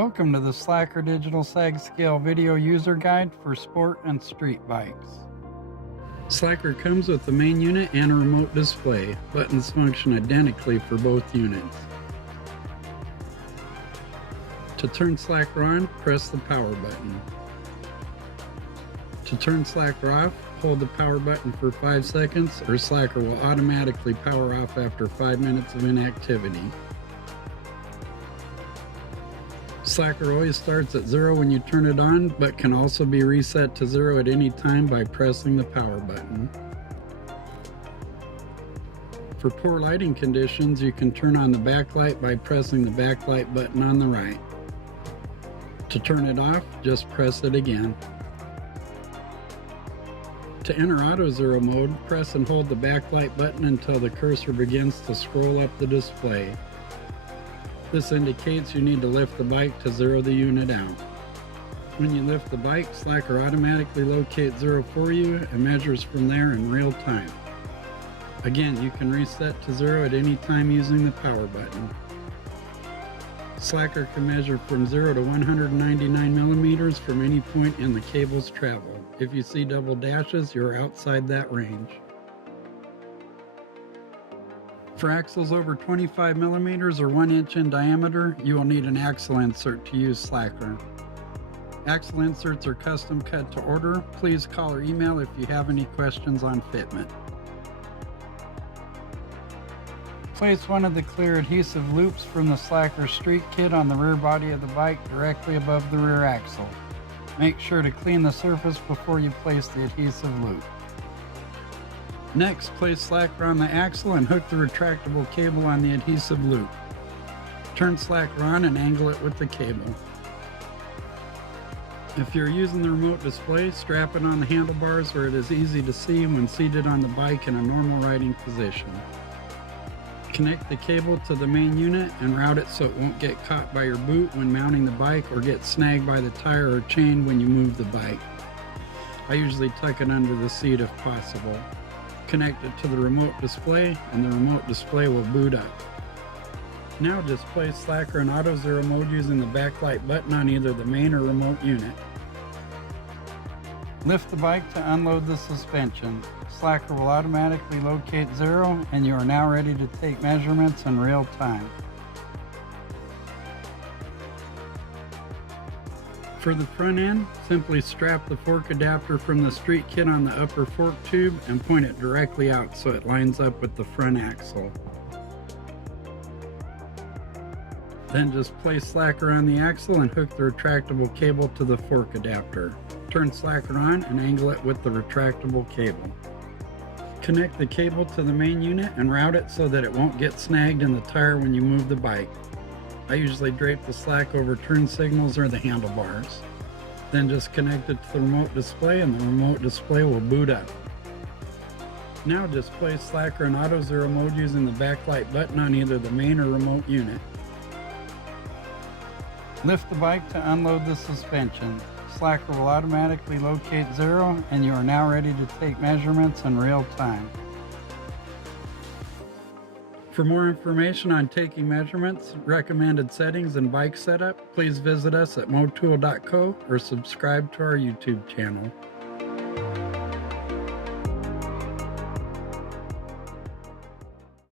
Welcome to the Slacker Digital Sag Scale Video User Guide for Sport and Street Bikes. Slacker comes with the main unit and a remote display. Buttons function identically for both units. To turn Slacker on, press the power button. To turn Slacker off, hold the power button for 5 seconds or Slacker will automatically power off after 5 minutes of inactivity. Slacker always starts at 0 when you turn it on, but can also be reset to 0 at any time by pressing the power button. For poor lighting conditions, you can turn on the backlight by pressing the backlight button on the right. To turn it off, just press it again. To enter Auto Zero mode, press and hold the backlight button until the cursor begins to scroll up the display. This indicates you need to lift the bike to zero the unit out. When you lift the bike, Slacker automatically locates zero for you and measures from there in real time. Again, you can reset to zero at any time using the power button. Slacker can measure from 0 to 199 millimeters from any point in the cable's travel. If you see double dashes, you're outside that range. For axles over 25 millimeters or 1 inch in diameter, you will need an axle insert to use Slacker. Axle inserts are custom cut to order. Please call or email if you have any questions on fitment. Place one of the clear adhesive loops from the Slacker Street Kit on the rear body of the bike directly above the rear axle. Make sure to clean the surface before you place the adhesive loop. Next, place Slacker on the axle and hook the retractable cable on the adhesive loop. Turn Slacker on and angle it with the cable. If you're using the remote display, strap it on the handlebars where it is easy to see when seated on the bike in a normal riding position. Connect the cable to the main unit and route it so it won't get caught by your boot when mounting the bike or get snagged by the tire or chain when you move the bike. I usually tuck it under the seat if possible. Connect it to the remote display and the remote display will boot up. Now just place Slacker in Auto Zero mode using the backlight button on either the main or remote unit. Lift the bike to unload the suspension. Slacker will automatically locate zero and you are now ready to take measurements in real time. For the front end, simply strap the fork adapter from the Street Kit on the upper fork tube and point it directly out so it lines up with the front axle. Then just place Slacker on the axle and hook the retractable cable to the fork adapter. Turn Slacker on and angle it with the retractable cable. Connect the cable to the main unit and route it so that it won't get snagged in the tire when you move the bike. I usually drape the slack over turn signals or the handlebars. Then just connect it to the remote display and the remote display will boot up. Now just place Slacker in Auto Zero mode using the backlight button on either the main or remote unit. Lift the bike to unload the suspension. Slacker will automatically locate zero and you are now ready to take measurements in real time. For more information on taking measurements, recommended settings, and bike setup, please visit us at motool.co or subscribe to our YouTube channel.